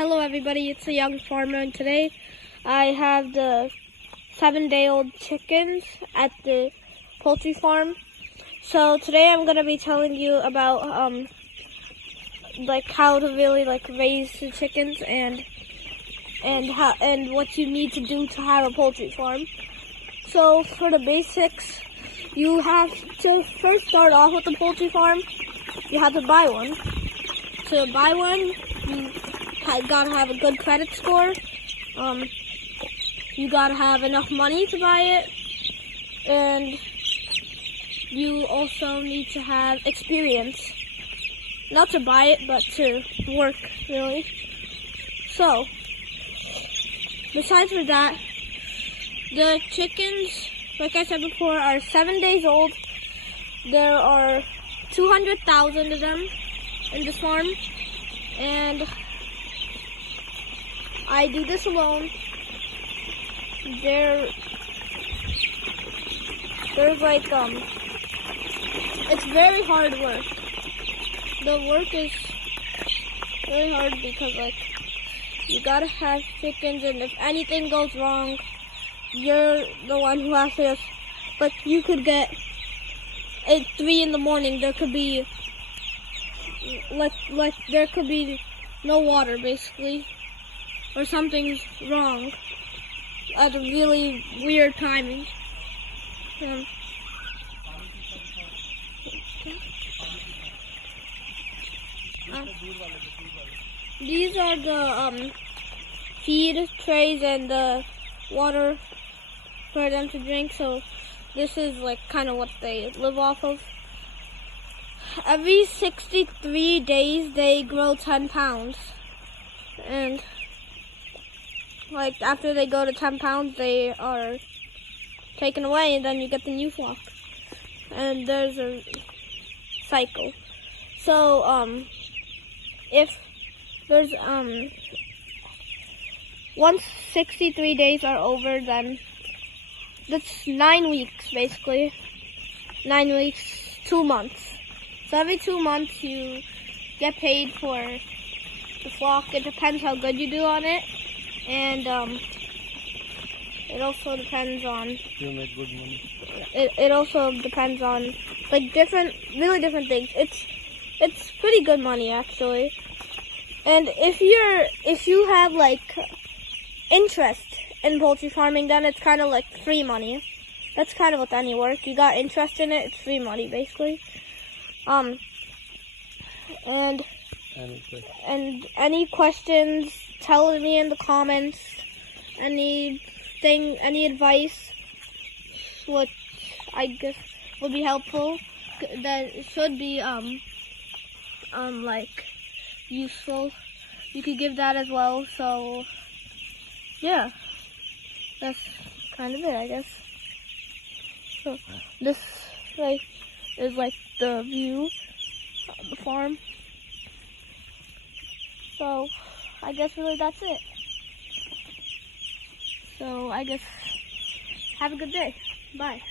Hello everybody, it's a young farmer, and today I have the 7-day-old chickens at the poultry farm. So today I'm going to be telling you about how to really raise the chickens and what you need to do to have a poultry farm. So for the basics, you have to first start off with the poultry farm. You have to buy one. To buy one, you gotta have a good credit score. You gotta have enough money to buy it, and you also need to have experience. Not to buy it, but to work, really. So, besides for that, the chickens, like I said before, are 7 days old. There are 200,000 of them in this farm, and I do this alone. It's very hard work. The work is very hard because you gotta have chickens, and if anything goes wrong, you're the one who has to you could get at 3 in the morning, there could be there could be no water basically, or something's wrong at a really weird timing. These are the feed trays and the water for them to drink. So this is kind of what they live off of. Every 63 days they grow 10 pounds, and after they go to 10 pounds, they are taken away, and then you get the new flock. And there's a cycle. So, if there's, once 63 days are over, then that's 9 weeks, basically. 9 weeks, 2 months. So every 2 months you get paid for the flock. It depends how good you do on it. And it also depends on. You make good money. It also depends on really different things. It's pretty good money actually. And if you have interest in poultry farming, then it's kind of free money. That's kind of with any work. You got interest in it, it's free money basically. And any questions, tell me in the comments. Any advice, what I guess would be helpful, that should be useful, you could give that as well. So yeah, that's kind of it, I guess. So this is the view of the farm. So I guess really that's it. So I guess have a good day. Bye.